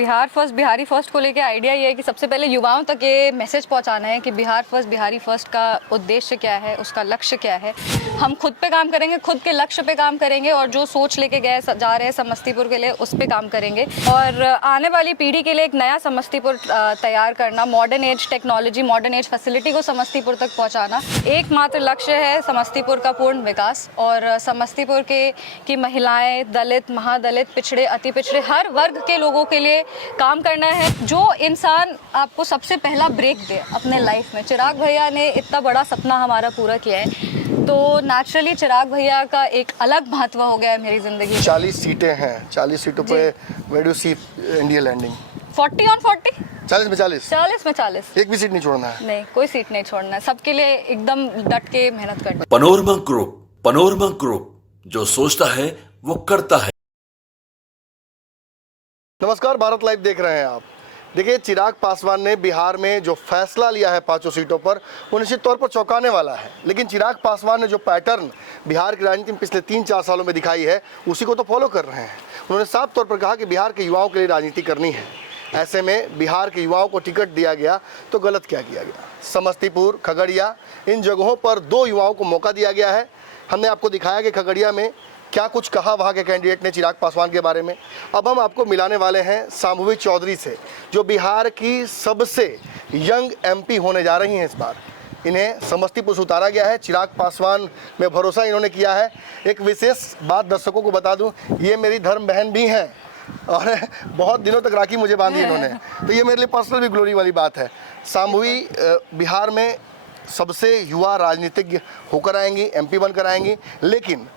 Bihar first Bihari first को लेके idea ये है कि सबसे पहले युवाओं तक ये मैसेज पहुंचाना है कि बिहार फर्स्ट बिहारी फर्स्ट का उद्देश्य क्या है, उसका लक्ष्य क्या है। हम खुद पे काम करेंगे, खुद के लक्ष्य पे काम करेंगे और जो सोच लेके गए जा रहे हैं समस्तीपुर के लिए उस पे काम करेंगे और आने वाली पीढ़ी के लिए एक नया समस्तीपुर तैयार करना, modern age technology, modern age facility को समस्तीपुर तक पहुँचाना एकमात्र लक्ष्य है समस्तीपुर का पूर्ण विकास। और समस्तीपुर की महिलाएं, दलित, महादलित, पिछड़े, अति पिछड़े हर वर्ग के लोगों के लिए काम करना है। जो इंसान आपको सबसे पहला ब्रेक दे अपने लाइफ में, चिराग भैया ने इतना बड़ा सपना हमारा पूरा किया है तो नेचुरली चिराग भैया का एक अलग महत्व हो गया है मेरी जिंदगी में। 40 सीटें हैं, 40 सीटों पे where do see India landing? 40 on 40, 40 में 40, 40 में 40। एक भी सीट नहीं छोड़ना है। नहीं, कोई सीट नहीं छोड़ना है, सबके लिए एकदम डट के मेहनत करना। पनोरमा ग्रुप, जो सोचता है वो करता है। नमस्कार, भारत लाइव देख रहे हैं आप। देखिए, चिराग पासवान ने बिहार में जो फैसला लिया है 5 सीटों पर, वो निश्चित तौर पर चौंकाने वाला है। लेकिन चिराग पासवान ने जो पैटर्न बिहार की राजनीति में पिछले 3-4 सालों में दिखाई है, उसी को तो फॉलो कर रहे हैं। उन्होंने साफ तौर पर कहा कि बिहार के युवाओं के लिए राजनीति करनी है। ऐसे में बिहार के युवाओं को टिकट दिया गया तो गलत क्या किया गया? समस्तीपुर, खगड़िया, इन जगहों पर 2 युवाओं को मौका दिया गया है। हमने आपको दिखाया कि खगड़िया में क्या कुछ कहा वहाँ के कैंडिडेट ने चिराग पासवान के बारे में। अब हम आपको मिलाने वाले हैं शांभवी चौधरी से, जो बिहार की सबसे यंग एमपी होने जा रही हैं इस बार। इन्हें समस्तीपुर से उतारा गया है, चिराग पासवान में भरोसा इन्होंने किया है। एक विशेष बात दर्शकों को बता दूं, ये मेरी धर्म बहन भी हैं और बहुत दिनों तक राखी मुझे बांधी इन्होंने, तो ये मेरे लिए पर्सनल भी ग्लोरी वाली बात है। शांभवी बिहार में सबसे युवा राजनीतिज्ञ होकर आएंगी, एमपी बनकर आएंगी, लेकिन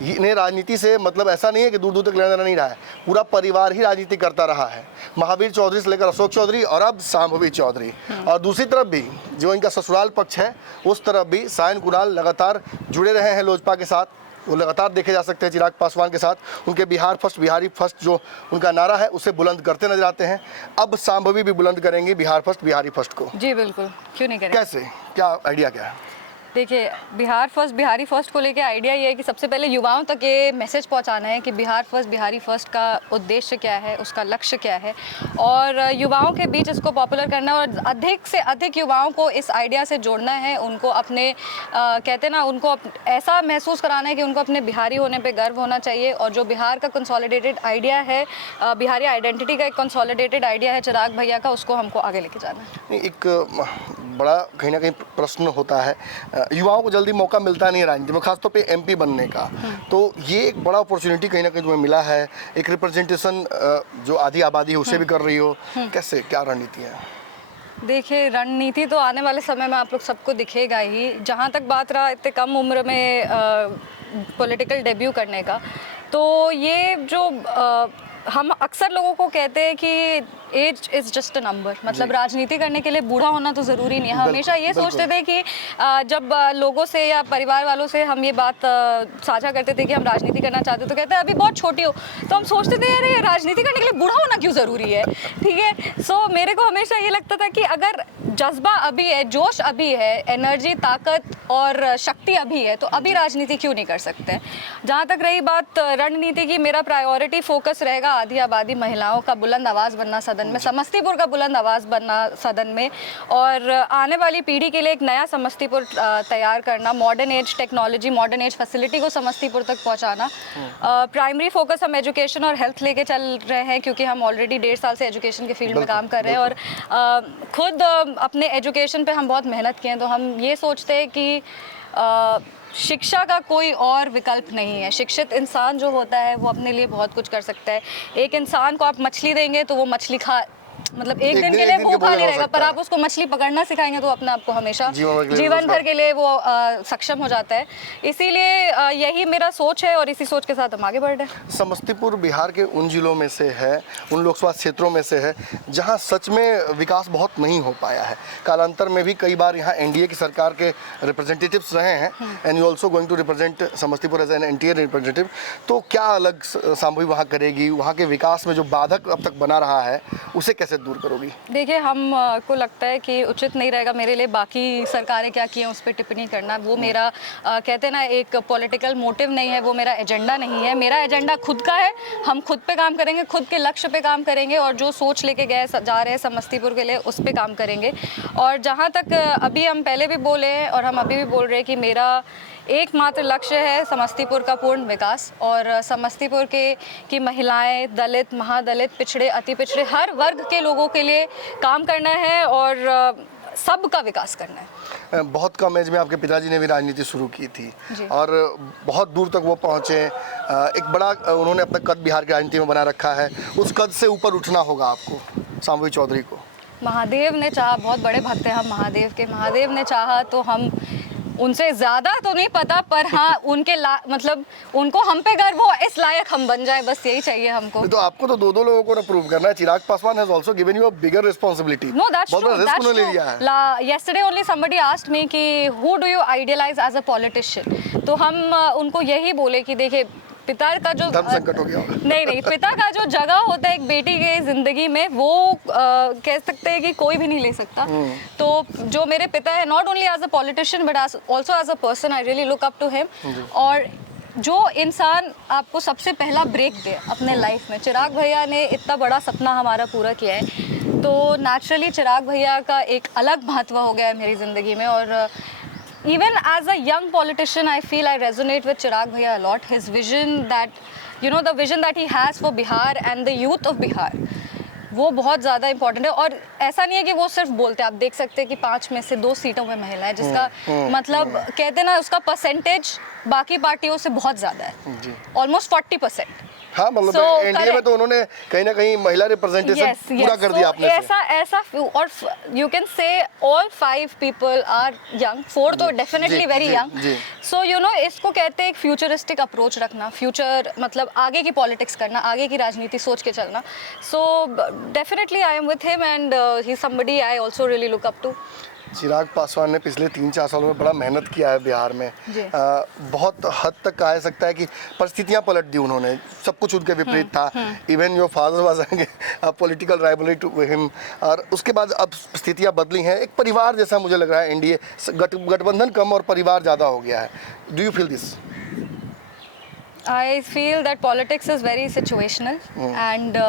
इन्हें राजनीति से मतलब ऐसा नहीं है कि दूर दूर तक लेना देना नहीं रहा है। पूरा परिवार ही राजनीति करता रहा है, महावीर चौधरी से लेकर अशोक चौधरी और अब शांभवी चौधरी। और दूसरी तरफ भी जो इनका ससुराल पक्ष है, उस तरफ भी सायन कुणाल लगातार जुड़े रहे हैं लोजपा के साथ। वो लगातार देखे जा सकते हैं चिराग पासवान के साथ। उनके बिहार फर्स्ट बिहारी फर्स्ट जो उनका नारा है, उसे बुलंद करते नजर आते हैं। अब शांभवी भी बुलंद करेंगी बिहार फर्स्ट बिहारी फर्स्ट को। जी बिल्कुल, क्यों नहीं करेंगे। कैसे, क्या आइडिया क्या है? देखिए, बिहार फर्स्ट बिहारी फर्स्ट को लेके आइडिया ये है कि सबसे पहले युवाओं तक ये मैसेज पहुंचाना है कि बिहार फर्स्ट बिहारी फर्स्ट का उद्देश्य क्या है, उसका लक्ष्य क्या है और युवाओं के बीच इसको पॉपुलर करना और अधिक से अधिक युवाओं को इस आइडिया से जोड़ना है। उनको अपने कहते ना, उनको ऐसा महसूस कराना है कि उनको अपने बिहारी होने पे गर्व होना चाहिए। और जो बिहार का कंसोलिडेटेड आइडिया है, बिहारी आइडेंटिटी का एक कंसोलिडेटेड आइडिया है चिराग भैया का, उसको हमको आगे लेके जाना है। एक बड़ा कहीं ना कहीं प्रश्न होता है, युवाओं को जल्दी मौका मिलता नहीं है राजनीति में, खासतौर पे एमपी बनने का। तो ये एक बड़ा अपॉर्चुनिटी कहीं ना कहीं तुम्हें मिला है, एक रिप्रेजेंटेशन जो आधी आबादी है उसे भी कर रही हो। कैसे, क्या रणनीति है? देखिए, रणनीति तो आने वाले समय में आप लोग सबको दिखेगा ही। जहाँ तक बात रहा इतने कम उम्र में पॉलिटिकल डेब्यू करने का, तो ये जो हम अक्सर लोगों को कहते हैं कि age is just a number, मतलब राजनीति करने के लिए बूढ़ा होना तो ज़रूरी नहीं है। हमेशा ये सोचते थे कि जब लोगों से या परिवार वालों से हम ये बात साझा करते थे कि हम राजनीति करना चाहते तो कहते हैं अभी बहुत छोटी हो, तो हम सोचते थे अरे राजनीति करने के लिए बूढ़ा होना क्यों ज़रूरी है, ठीक है। सो मेरे को हमेशा ये लगता था कि अगर जज्बा अभी है, जोश अभी है, एनर्जी, ताकत और शक्ति अभी है, तो अभी राजनीति क्यों नहीं कर सकते। जहाँ तक रही बात रणनीति की, मेरा प्रायोरिटी फोकस रहेगा आधी आबादी महिलाओं का बुलंद आवाज़ बनना सदन में, समस्तीपुर का बुलंद आवाज़ बनना सदन में और आने वाली पीढ़ी के लिए एक नया समस्तीपुर तैयार करना, modern age technology, modern age facility को समस्तीपुर तक पहुंचाना। प्राइमरी फोकस हम एजुकेशन और हेल्थ लेके चल रहे हैं, क्योंकि हम ऑलरेडी 1.5 साल से एजुकेशन के फील्ड में काम कर रहे हैं और खुद अपने एजुकेशन पे हम बहुत मेहनत किए हैं। तो हम ये सोचते हैं कि शिक्षा का कोई और विकल्प नहीं है। शिक्षित इंसान जो होता है वो अपने लिए बहुत कुछ कर सकता है। एक इंसान को आप मछली देंगे तो वो मछली मतलब एक दिन के लिए भूखा नहीं रहेगा, पर आप उसको मछली पकड़ना सिखाएंगे तो अपने आप को हमेशा जीवन भर के लिए वो सक्षम हो जाता है। इसीलिए यही मेरा सोच है और इसी सोच के साथ हम आगे बढ़ रहे हैं। समस्तीपुर बिहार के उन जिलों में से है, उन लोकसभा क्षेत्रों में से है जहां सच में विकास बहुत नहीं हो पाया है। कालांतर में भी कई बार यहाँ एनडीए की सरकार के रिप्रेजेंटेटिव्स रहे हैं and you also going to represent Samastipur as an NDA representative. तो क्या अलग शांभवी वहाँ करेगी? वहाँ के विकास में जो बाधक अब तक बना रहा है उसे कैसे दूर करोगी? देखिए, हम को लगता है कि उचित नहीं रहेगा मेरे लिए बाकी सरकारें क्या की हैं उस पर टिप्पणी करना। वो मेरा कहते हैं ना, एक पॉलिटिकल मोटिव नहीं है, वो मेरा एजेंडा नहीं है। मेरा एजेंडा खुद का है, हम खुद पे काम करेंगे, खुद के लक्ष्य पे काम करेंगे, और जो सोच लेके गए जा रहे हैं समस्तीपुर के लिए उस पे काम करेंगे। और जहाँ तक अभी हम पहले भी बोले हैं और हम अभी भी बोल रहे हैं कि मेरा एकमात्र लक्ष्य है समस्तीपुर का पूर्ण विकास, और समस्तीपुर की महिलाएं, दलित, महादलित, पिछड़े, अति पिछड़े, हर वर्ग के लोगों के लिए काम करना है और सबका विकास करना है। बहुत कम एज में आपके पिताजी ने भी राजनीति शुरू की थी और बहुत दूर तक वो पहुँचे। एक बड़ा उन्होंने अपना कद बिहार की राजनीति में बना रखा है। उस कद से ऊपर उठना होगा आपको, शांभवी चौधरी को। महादेव ने चाहा, बहुत बड़े भक्त हैं हम महादेव के, महादेव ने चाहा तो हम उनसे ज़्यादा तो नहीं पता, पर हाँ उनके मतलब उनको हम पे गर्व हो, इस लायक हम बन जाए, बस यही चाहिए हमको। तो आपको तो दो लोगों को ना प्रूव करना है। Chirag Paswan has also given you a bigger responsibility. No, that's true. That's true. Yesterday only somebody asked me कि who do you idealize as a politician? तो हम उनको यही बोले कि देखिए, पिता का जो धर्म संकट हो गया होगा। नहीं, पिता का जो जगह होता है एक बेटी के जिंदगी में, वो कह सकते हैं कि कोई भी नहीं ले सकता। तो जो मेरे पिता है, not only as a politician but also as a person, I really look up to him. और जो इंसान आपको सबसे पहला ब्रेक दे अपने लाइफ में, चिराग भैया ने इतना बड़ा सपना हमारा पूरा किया है, तो नेचुरली चिराग भैया का एक अलग महत्व हो गया है मेरी ज़िंदगी में। और even as a young politician, I feel I resonate with Chirag Bhaiya a lot. His vision that, you know, the vision that he has for Bihar and the youth of Bihar, वो बहुत ज़्यादा important है। और ऐसा नहीं है कि वो सिर्फ बोलते हैं, आप देख सकते हैं कि 5 में से 2 सीटों में महिला है, जिसका मतलब कहते हैं ना, उसका परसेंटेज बाकी पार्टियों से बहुत ज़्यादा है, ऑलमोस्ट 40%। हाँ, मतलब एनडीए में तो उन्होंने कहीं ना कहीं महिला रिप्रेजेंटेशन पूरा कर दिया आपने। ऐसा और you can say all 5 people are young, 4 तो definitely very young. So you know, इसको कहते हैं एक फ्यूचरिस्टिक अप्रोच रखना, फ्यूचर मतलब आगे की पॉलिटिक्स करना, आगे की राजनीति सोच के चलना। So definitely I am with him and he is somebody I also really look up to. Chirag Paswan ने पिछले 3-4 सालों में बड़ा मेहनत किया है बिहार में। बहुत हद तक कहा सकता है कि परिस्थितियां पलट दी उन्होंने, सब कुछ उनके विपरीत था। Even your father was political rivalry to him, और उसके बाद अब स्थितियां बदली हैं। एक परिवार जैसा मुझे लग रहा है, एनडीए गठबंधन कम और परिवार ज़्यादा हो गया है। Do you feel this? I feel that politics is very situational and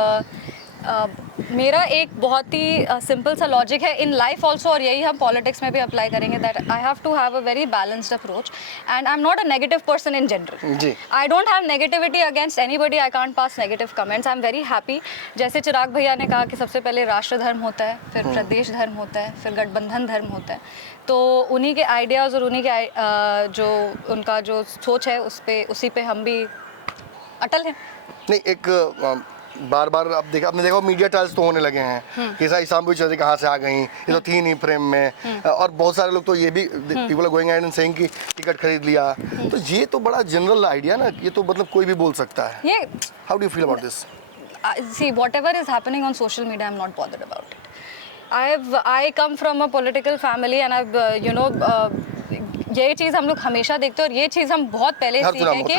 मेरा एक बहुत ही सिंपल सा लॉजिक है इन लाइफ ऑल्सो, और यही हम पॉलिटिक्स में भी अप्लाई करेंगे, that I have to have a very balanced approach and I am not a negative person in general. I don't have negativity against anybody, I can't pass negative comments. I am very happy. जैसे चिराग भैया ने कहा कि सबसे पहले राष्ट्र धर्म होता है, फिर प्रदेश धर्म होता है, फिर गठबंधन धर्म होता है, तो उन्हीं के आइडियाज़ और उन्हीं के जो उनका जो सोच है उसी पे हम भी अटल हैं। नहीं, एक बार आपने देखा मीडिया ट्रायल्स तो होने लगे हैं कि शांभवी चौधरी कहाँ से आ गई, ये तो थी नहीं फ्रेम में। और बहुत सारे लोग तो ये भी people are going and saying कि टिकट खरीद लिया। तो ये तो बड़ा जनरल आइडिया ना, ये तो मतलब कोई भी बोल सकता है। ये how do you feel about this? See, whatever is happening on social media, I'm not bothered about it. I come from a political family and I've ये चीज़ हम लोग हमेशा देखते हैं, और ये चीज़ हम बहुत पहले सीखे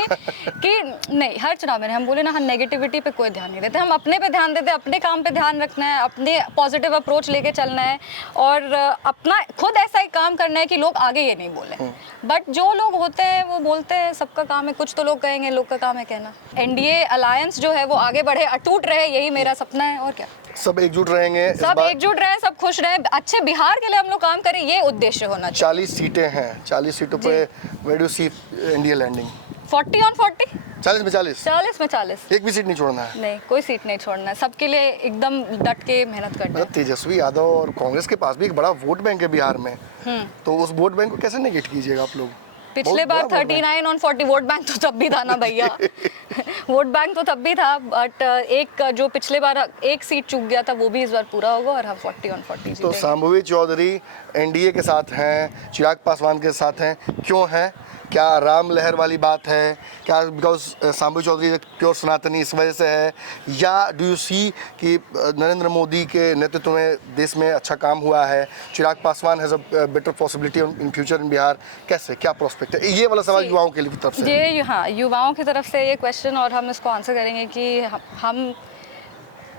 कि नहीं, हर चुनाव में हम बोले ना, हम नेगेटिविटी पे कोई ध्यान नहीं देते, हम अपने पे ध्यान देते हैं, अपने काम पे ध्यान रखना है, अपने पॉजिटिव अप्रोच लेके चलना है और अपना खुद ऐसा ही काम करना है कि लोग आगे ये नहीं बोले। बट जो लोग होते हैं वो बोलते हैं, सबका काम है, कुछ तो लोग कहेंगे, लोग का काम है कहना। एनडीए अलायंस जो है वो आगे बढ़े, अटूट रहे, यही मेरा सपना है। और क्या, सब एकजुट रहेंगे, सब एकजुट रहे, सब खुश रहे, अच्छे बिहार के लिए हम लोग काम करें, ये उद्देश्य होना चाहिए। 40 सीटें हैं, 40 सीटों पे where do you see India landing? 40 on 40? 40 में 40? 40 में 40। एक भी सीट नहीं छोड़ना है? नहीं, कोई सीट नहीं छोड़ना है, सबके लिए एकदम डट के मेहनत करना है। तेजस्वी यादव और कांग्रेस के पास भी एक बड़ा वोट बैंक है बिहार में, तो उस वोट बैंक को कैसे नेगेट कीजिएगा आप लोग? पिछले बार 39 on 40 वोट बैंक तो तब भी था ना भैया। वोट बैंक तो तब भी था, बट एक जो पिछले बार एक सीट चूक गया था वो भी इस बार पूरा होगा और हम 40 on 40 जीतेंगे। तो शांभवी चौधरी एनडीए के साथ हैं, चिराग पासवान के साथ हैं, क्यों हैं? क्या राम लहर वाली बात है? क्या बिकॉज शांभवी चौधरी प्योर सनातनी इस वजह से है, या डू यू सी कि नरेंद्र मोदी के नेतृत्व में देश में अच्छा काम हुआ है, Chirag Paswan has a better possibility in future in Bihar? कैसे, क्या प्रोस्पेक्ट है? ये वाला सवाल युवाओं के लिए तरफ से। ये हाँ, युवाओं की तरफ से ये क्वेश्चन, और हम इसको आंसर करेंगे कि हम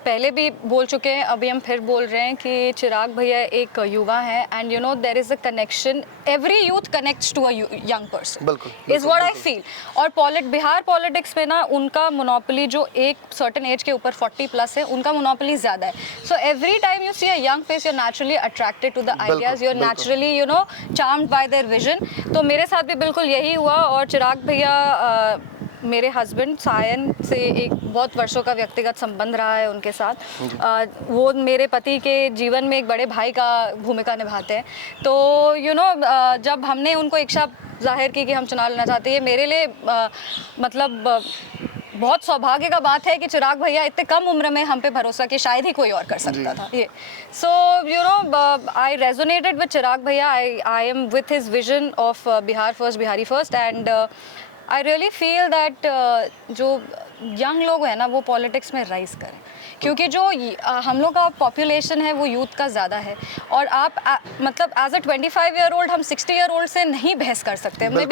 पहले भी बोल चुके हैं, अभी हम फिर बोल रहे हैं कि चिराग भैया एक युवा है and you know there is a connection, every youth connects to a young person, बिल्कुल, इज व्हाट आई फील। और बिहार पॉलिटिक्स में ना उनका मोनोपोली जो एक सर्टेन एज के ऊपर 40+ है, उनका मोनोपोली ज़्यादा है। So every time you see a young face you are naturally attracted to the ideas, you are naturally you know charmed by their vision. तो मेरे साथ भी बिल्कुल यही हुआ। और चिराग भैया मेरे हस्बैंड सायन से एक बहुत वर्षों का व्यक्तिगत संबंध रहा है उनके साथ। वो मेरे पति के जीवन में एक बड़े भाई का भूमिका निभाते हैं। तो यू नो जब हमने उनको इच्छा जाहिर की कि हम चुनाव लड़ना चाहते हैं, मेरे लिए मतलब बहुत सौभाग्य का बात है कि चिराग भैया इतने कम उम्र में हम पे भरोसा कि शायद ही कोई और कर सकता था ये। So you know I resonated with Chirag भैया, I am with his vision of Bihar first, Bihari first and I really feel that जो यंग लोग हैं ना वो पॉलिटिक्स में राइज करें, क्योंकि जो हम लोग का पॉपुलेशन है वो यूथ का ज़्यादा है। और आप मतलब एज अ 25 ईयर ओल्ड हम 60 ईयर ओल्ड से नहीं बहस कर सकते। मे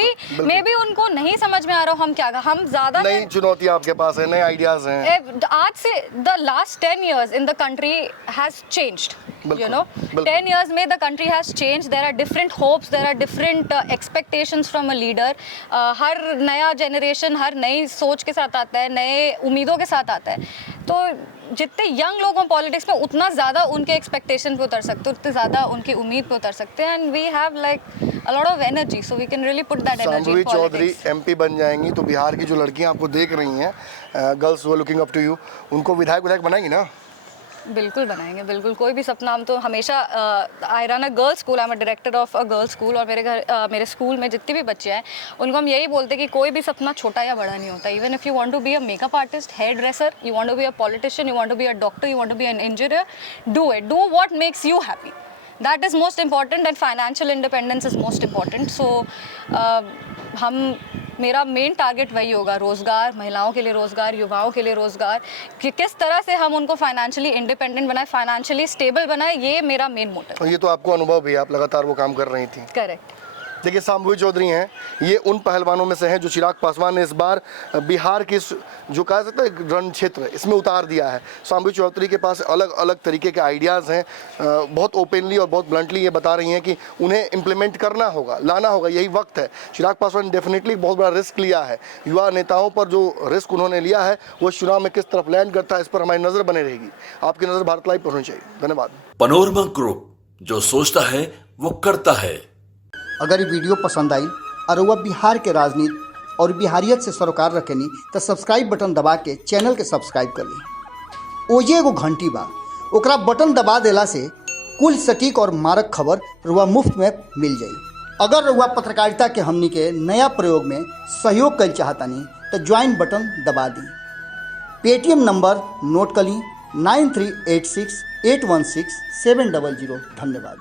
बी उनको नहीं समझ में आ रहा हो हम क्या, हम ज़्यादा नई चुनौती आपके पास है, नए आइडियाज हैं। आज से the last 10 years in the country has changed, you know, 10 years में the country has changed, there are different hopes, there are different expectations from a leader। हर नया जनरेशन हर नई सोच के साथ आता है, नए उम्मीदों के साथ आता है। तो जितने यंग लोग हों पॉलिटिक्स में उतना ज़्यादा उनके एक्सपेक्टेशन पे उतर सकते हैं, उतने ज़्यादा उनकी उम्मीद पे उतर सकते हैं। And we have like a lot of energy, so we can really put that energy in Shambhavi Chaudhary politics. MP बन जाएंगी तो बिहार की जो लड़कियां आपको देख रही हैं, girls who are looking up to you, उनको विधायक बनाएंगी ना? बिल्कुल बनाएंगे, बिल्कुल। कोई भी सपना हम तो हमेशा I run a girls school, I am a director of a girls school. और मेरे स्कूल में जितने भी बच्चे हैं उनको हम यही बोलते हैं कि कोई भी सपना छोटा या बड़ा नहीं होता। Even if you want to be a makeup artist, hair dresser, you want to be a politician, you want to be a doctor, you want to be an engineer, do it, do what makes you happy, that is most important and financial independence is most important. So मेरा main target वही होगा, रोज़गार, महिलाओं के लिए रोज़गार, युवाओं के लिए रोज़गार, कि किस तरह से हम उनको फाइनेंशियली इंडिपेंडेंट बनाए, फाइनेंशियली स्टेबल बनाए, ये मेरा मेन मोटिव। और ये तो आपको अनुभव भी है, आप लगातार वो काम कर रही थी। करेक्ट। देखिए शांभवी चौधरी हैं, ये उन पहलवानों में से हैं जो चिराग पासवान ने इस बार बिहार के जो कहा जाता है रण क्षेत्र, इसमें उतार दिया है। शांभवी चौधरी के पास अलग अलग तरीके के आइडियाज़ हैं, बहुत ओपनली और बहुत ब्लंटली ये बता रही हैं कि उन्हें इम्प्लीमेंट करना होगा, लाना होगा, यही वक्त है। चिराग पासवान ने डेफिनेटली बहुत बड़ा रिस्क लिया है। युवा नेताओं पर जो रिस्क उन्होंने लिया है वो चुनाव में किस तरफ लैंड करता है, इस पर हमारी नज़र बने रहेगी। आपकी नज़र भारत लाइव पर होनी चाहिए। धन्यवाद। पनोरमा ग्रुप, जो सोचता है वो करता है। अगर ये वीडियो पसंद आई और वह बिहार के राजनीति और बिहारियत से सरोकार रखेनी तो सब्सक्राइब बटन दबा के चैनल के सब्सक्राइब कर ली। ओजे एगो घंटी बा, ओकरा बटन दबा देला से कुल सटीक और मारक खबर रुआ मुफ्त में मिल जाई। अगर रुआ पत्रकारिता के हमनी के नया प्रयोग में सहयोग कर चाहतानी तो ज्वाइन बटन दबा दी। पेटीएम नंबर नोट कर ली 9386816700। धन्यवाद।